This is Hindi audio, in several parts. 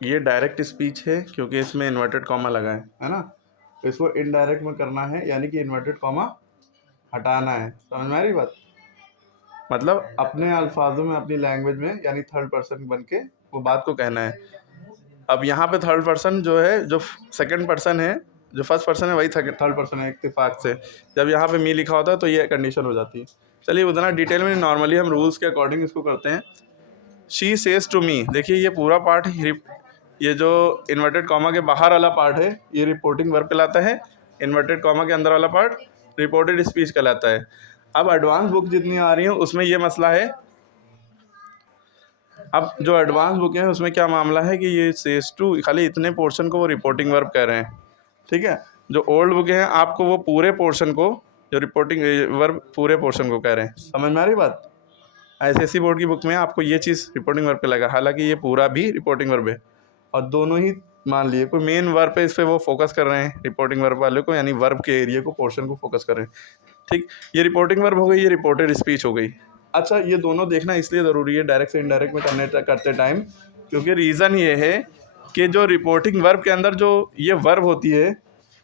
ये डायरेक्ट स्पीच है क्योंकि इसमें इन्वर्टेड कॉमा लगा है ना। तो इसको इनडायरेक्ट में करना है, यानी कि इन्वर्टेड कॉमा हटाना है। समझ में आ रही बात? मतलब अपने अल्फाजों में, अपनी लैंग्वेज में, यानी थर्ड पर्सन बन के वो बात को कहना है। अब यहाँ पे थर्ड पर्सन जो है, जो सेकंड पर्सन है, जो फर्स्ट पर्सन है वही थर्ड पर्सन है इत्तेफाक से। जब यहाँ पे मी लिखा होता है तो ये कंडीशन हो जाती है। चलिए उतना डिटेल में, नॉर्मली हम रूल्स के अकॉर्डिंग इसको करते हैं। शी सेज टू मी, देखिए ये पूरा पार्ट, ये जो इन्वर्टेड कॉमा के बाहर वाला पार्ट है ये रिपोर्टिंग वर्ब कहलाता है, इन्वर्टेड कॉमा के अंदर वाला पार्ट रिपोर्टेड स्पीच कहलाता है। अब एडवांस बुक जितनी आ रही हैं उसमें ये मसला है। अब जो एडवांस बुक है उसमें क्या मामला है कि ये सेज टू खाली इतने पोर्शन को वो रिपोर्टिंग वर्ब कह रहे हैं, ठीक है। जो ओल्ड बुक हैं आपको वो पूरे पोर्शन को, जो रिपोर्टिंग वर्ब पूरे पोर्शन को कह रहे हैं। समझ में आ रही बात? ICSE बोर्ड की बुक में आपको ये चीज़ रिपोर्टिंग वर्ब पे लगा, हालांकि ये पूरा भी रिपोर्टिंग वर्ब है। और दोनों ही मान लिए कोई मेन वर्ब पे, इस पर वो फोकस कर रहे हैं रिपोर्टिंग वर्ब वाले को, यानी वर्ब के एरिया को, पोर्शन को फोकस कर रहे हैं, ठीक। ये रिपोर्टिंग वर्ब हो गई, ये रिपोर्टेड स्पीच हो गई। अच्छा, ये दोनों देखना इसलिए ज़रूरी है डायरेक्ट से इनडायरेक्ट में करते टाइम, क्योंकि रीज़न ये है कि जो रिपोर्टिंग वर्ब के अंदर जो ये वर्ब होती है,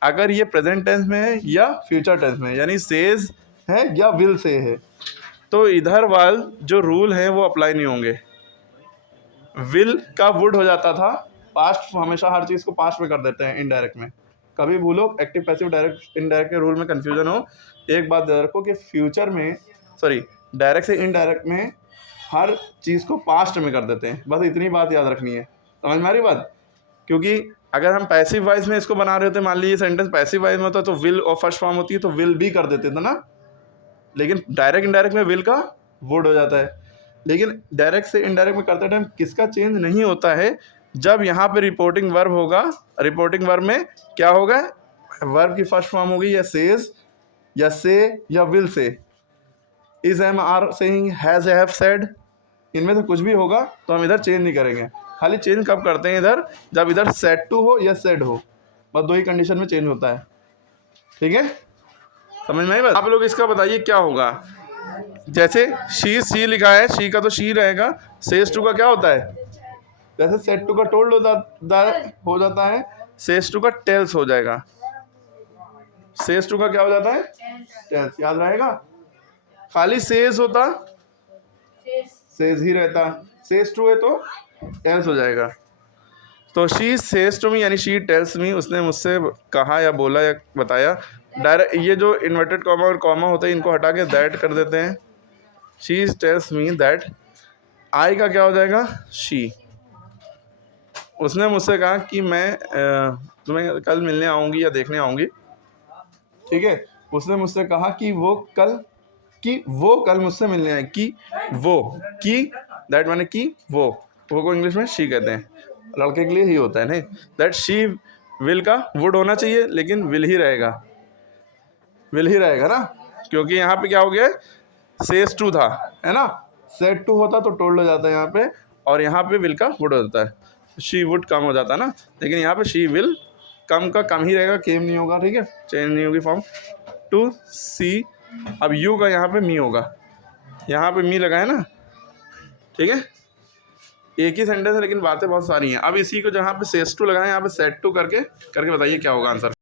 अगर ये प्रेजेंट टेंस में है या फ्यूचर टेंस में है, यानी सेज है या विल से है, तो इधर वाल जो रूल हैं वो अप्लाई नहीं होंगे। विल का वुड हो जाता था, पास्ट हमेशा हर चीज़ को पास्ट में कर देते हैं इनडायरेक्ट में। कभी भूलो एक्टिव पैसिव डायरेक्ट इनडायरेक्ट के रूल में कन्फ्यूजन हो, एक बात याद रखो कि फ्यूचर में, सॉरी, डायरेक्ट से इनडायरेक्ट में हर चीज़ को पास्ट में कर देते हैं। बस इतनी बात याद रखनी है। समझ में आ रही बात? क्योंकि अगर हम पैसिव वाइज में इसको बना रहे होते, मान लीजिए सेंटेंस पैसिव वाइज में होता तो विल और फर्स्ट फॉर्म होती है तो विल भी कर देते थे ना, लेकिन डायरेक्ट इनडायरेक्ट में विल का वुड हो जाता है। लेकिन डायरेक्ट से इनडायरेक्ट में करते टाइम किसका चेंज नहीं होता है, जब यहाँ पे रिपोर्टिंग वर्ब होगा। रिपोर्टिंग वर्ब में क्या होगा? वर्ब की फर्स्ट फॉर्म होगी या सेज या से या विल से, is, am, are, saying, has, have, said, इनमें से कुछ भी होगा तो हम इधर चेंज नहीं करेंगे। खाली चेंज कब करते हैं इधर? जब इधर सेड टू हो या सेड हो, बस दो ही कंडीशन में चेंज होता है, ठीक है। समझ में आई बात? आप लोग इसका बताइए क्या होगा। जैसे शी लिखा है, शी का तो शी रहेगा, सेज टू का क्या होता है? जैसे सेड टू का टोल्ड हो जाता है, सेज टू का टेल्स हो जाएगा। सेज टू का क्या हो जाता है? टेल्स। याद रहेगा? खाली सेज होता, सेज ही रहता, सेज टू है तो टेल्स हो जाएगा। तो शी सेज टू मी यानी शी टेल्स मी, उसने मुझसे कहा या बोला या बताया। डायरेक्ट ये जो इन्वर्टेड कॉमा और कॉमा होता है इनको हटा के दैट कर देते हैं। शी टेल्स मी दैट, आई का क्या हो जाएगा? शी। उसने मुझसे कहा कि मैं तुम्हें कल मिलने आऊँगी या देखने आऊँगी, ठीक है। उसने मुझसे कहा कि वो कल मुझसे मिलने आए, कि वो, कि दैट माने कि वो को इंग्लिश में शी कहते हैं, लड़के के लिए ही होता है। नहीं, दैट शी विल का वुड होना चाहिए, लेकिन विल ही रहेगा ना, क्योंकि यहाँ पे क्या हो गया? सेज टू था, है ना। सेड टू होता तो टोल्ड हो जाता है यहाँ पे, और यहाँ पे विल का वुड हो जाता है, शी वुड कम हो जाता है ना। लेकिन यहाँ पे शी विल कम का कम ही रहेगा, केम नहीं होगा, ठीक है, चेंज नहीं होगी फॉर्म। टू सी, अब यू का यहाँ पे मी होगा, यहाँ पे मी लगा है ना, ठीक है। एक ही सेंटेंस है लेकिन बातें बहुत सारी हैं। अब इसी को जहाँ पे सेज टू लगाएं, यहाँ पे सेड टू करके बताइए क्या होगा आंसर।